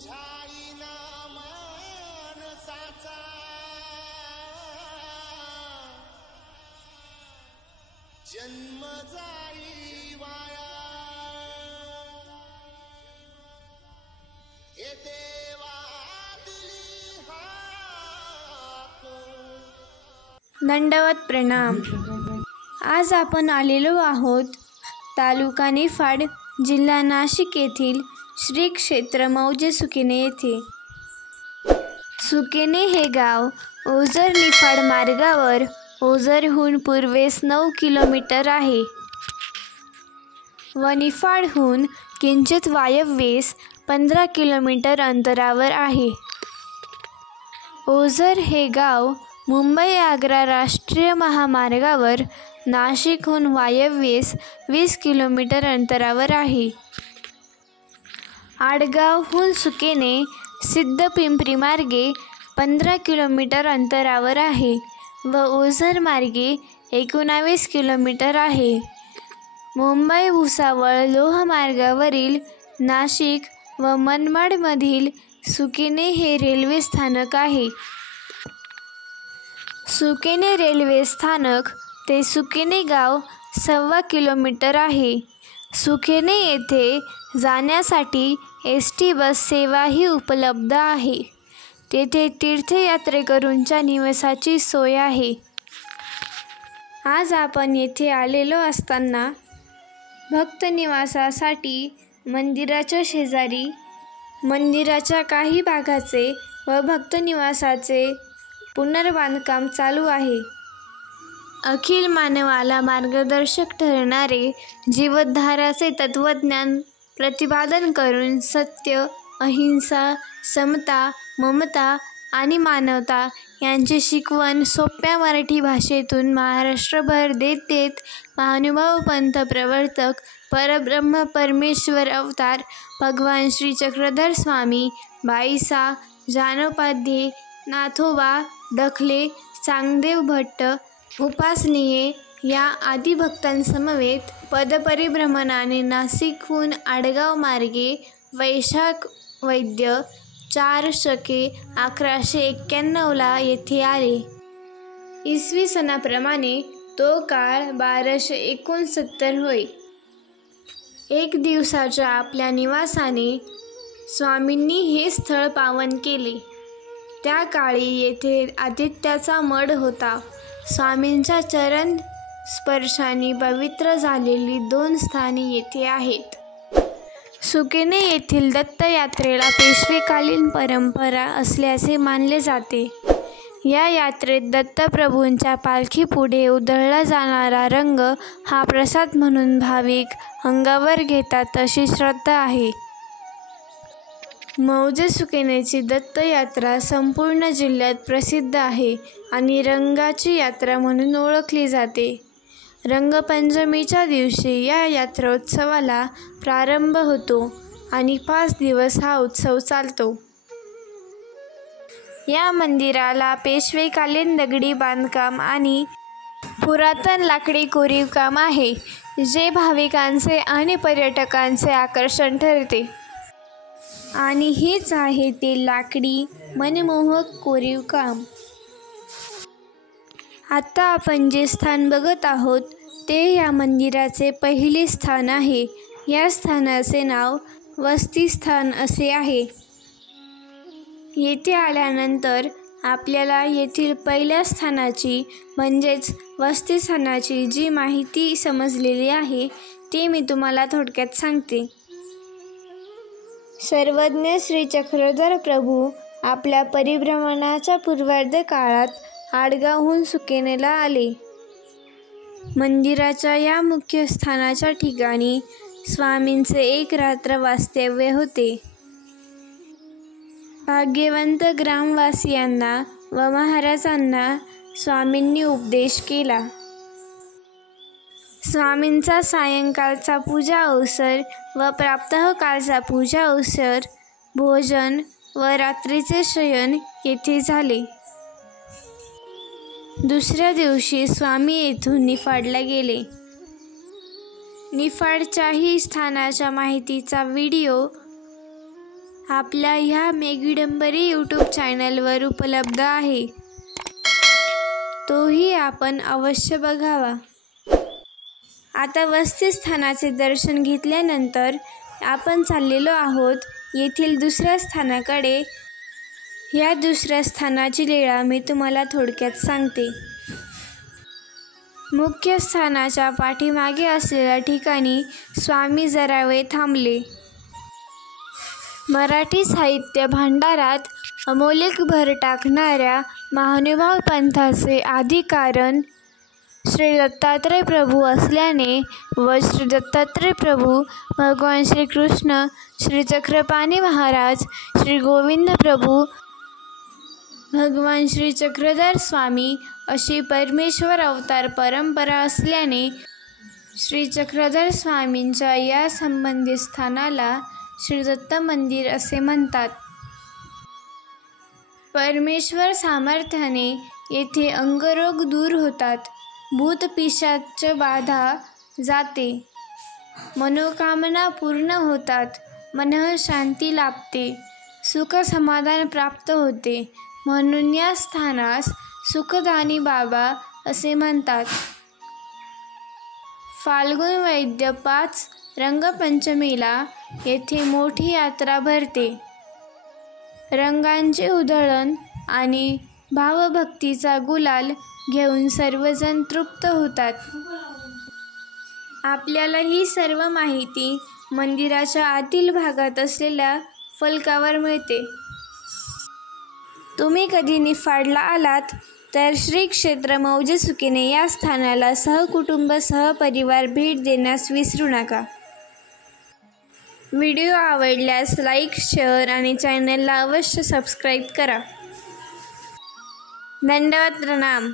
बुझाईना मानसाचा जन्म जाई वाया हे देवा दिली हाक। दंडवत प्रणाम। आज आपण आलेलो आहोत तालुका निफाड, जिल्हा नाशिक येथील श्री क्षेत्र मौजे सुकेने येथे। सुकेने हे गाव ओझर निफाड मार्गावर ओझरहून पूर्वेस 9 किलोमीटर आहे व निफाडहून किंचित वायव्येस 15 किलोमीटर अंतरावर आहे। ओझर हे गाव मुंबई-आग्रा राष्ट्रीय महामार्गावर नाशिकहून वायव्येस 20 किलोमीटर अंतरावर आहे। आडगावहून सुकेने सिद्धपिंपरी मार्गे 15 किलोमीटर अंतरावर आहे व ओझर मार्गे 19 किलोमीटर आहे। मुंबई भुसावळ लोहमार्गावरील नाशिक व मनमाडमधील सुकेने हे रेल्वे स्थानक आहे। सुकेने रेल्वे स्थानक ते सुकेने गाव 1.25 किलोमीटर आहे। सुकेने येथे जाण्यासाठी एसटी बस सेवाही उपलब्ध आहे। तेथे तीर्थयात्रेकरूंच्या निवासाची सोय आहे। आज आपण येथे आलेलो असताना भक्त निवासासाठी मंदिराच्या शेजारी मंदिराच्या काही भागाचे व भक्त निवासाचे पुनर्बांधकाम चालू आहे। अखिल मानवाला मार्गदर्शक ठरणारे जीवधाराचे तत्वज्ञान प्रतिपादन करून सत्य, अहिंसा, समता, ममता आणि मानवता यांची शिकवण सोप्या मराठी भाषेतून महाराष्ट्रभर देत महानुभाव पंथ प्रवर्तक परब्रह्म परमेश्वर अवतार भगवान श्री चक्रधर स्वामी, बाईसा, जानोपाध्ये, नाथोबा, डखले, चांगदेव भट्ट, उपासनीय या आदी भक्तांसमवेत पदपरिभ्रमणाने नाशिकहून आडगाव मार्गे वैशाख वैद्य 4 शके 1191 येथे आले। इसवी सनाप्रमाणे तो काळ 1269 होय। 1 दिवसाच्या आपल्या निवासाने स्वामींनी हे स्थळ पावन केले। त्या काळी येथे आदित्याचा मठ होता। स्वामींच्या चरण स्पर्शाने पवित्र झालेली 2 स्थाने येथे आहेत। सुकेने येथील दत्तयात्रेला पेशवेकालीन परंपरा असल्याचे मानले जाते। या यात्रेत दत्तप्रभूंच्या पालखीपुढे उधळला जाणारा रंग हा प्रसाद म्हणून भाविक अंगावर घेतात अशी श्रद्धा आहे। मौजे सुकेनेची दत्तयात्रा संपूर्ण जिल्ह्यात प्रसिद्ध आहे आणि रंगाची यात्रा म्हणून ओळखली जाते। रंगपंचमीच्या दिवशी या यात्रोत्सवाला प्रारंभ होतो आणि 5 दिवस हा उत्सव चालतो। या मंदिराला पेशवेकालीन दगडी बांधकाम आणि पुरातन लाकडी कोरीवकाम आहे, जे भाविकांचे आणि पर्यटकांचे आकर्षण ठरते। आणि हेच आहे ते लाकडी मनमोहक कोरीवकाम। आता आपण जे स्थान बघत आहोत ते या मंदिराचे पहिले स्थान आहे। या स्थानाचे नाव वस्तीस्थान असे आहे। येथे आल्यानंतर आपल्याला येथील पहिल्या स्थानाची म्हणजेच वस्तीस्थानाची जी माहिती समजलेली आहे ती मी तुम्हाला थोडक्यात सांगते। सर्वज्ञ श्री चक्रधर प्रभू आपल्या परिभ्रमणाच्या पूर्वार्ध काळात आडगावहून सुकेनेला आले। मंदिराच्या या मुख्य स्थानाच्या ठिकाणी स्वामींचे 1 रात्र वास्तव्य होते। भाग्यवंत ग्रामवासियांना व महाराजांना स्वामींनी उपदेश केला। स्वामींचा सायंकाळचा पूजा अवसर व प्रातःकाळचा पूजा अवसर, भोजन व रात्रीचे शयन येथे झाले। दुसऱ्या दिवशी स्वामी येथून निफाडला गेले। निफाडच्याही स्थानाच्या माहितीचा व्हिडिओ आपल्या ह्या मेघडंबरी यूट्यूब चॅनलवर उपलब्ध आहे. तोही आपण अवश्य बघावा. आता वसतिस्थानाचे दर्शन घेतल्यानंतर आपण चाललेलो आहोत येथील दुसऱ्या स्थानाकडे. या दुसऱ्या स्थानाची लीळा मी तुम्हाला थोडक्यात सांगते. मुख्य स्थानाच्या पाठीमागे असलेल्या ठिकाणी स्वामी जरा वेळ थांबले. मराठी साहित्य भांडारात अमोलिक भर टाकणाऱ्या महानुभाव पंथाचे आदिकारण श्री दत्तात्रय प्रभू असल्याने व श्री दत्तात्रय प्रभू, भगवान श्रीकृष्ण, श्री चक्रपाणी महाराज, श्री गोविंद प्रभू, भगवान श्री चक्रधर स्वामी अशी परमेश्वर अवतार परंपरा असल्याने श्री चक्रधर स्वामींच्या या संबंधित स्थानाला श्री दत्त मंदिर असे म्हणतात. परमेश्वर सामर्थ्याने येथे अंगरोग दूर होतात, भूतपिशाच बाधा जाते, मनोकामना पूर्ण होतात, मन शांती लाभते, सुख समाधान प्राप्त होते. म्हणून या स्थानास सुखदानी बाबा असे म्हणतात. फाल्गुन वैद्य 5 रंगपंचमीला येथे मोठी यात्रा भरते. रंगांचे उधळण आणि भावभक्तीचा गुलाल घेऊन सर्वजण तृप्त होतात. आपल्याला ही सर्व माहिती मंदिराच्या आतील भागात असलेल्या फलकावर मिळते. तुम्ही कधी निफाडला आलात तर श्री क्षेत्र मौजे सुकेने या स्थानाला सहकुटुंब सहपरिवार भेट देण्यास विसरू नका. व्हिडिओ आवडल्यास लाईक, शेअर आणि चॅनलला अवश्य सबस्क्राईब करा. धन्यवाद. प्रणाम.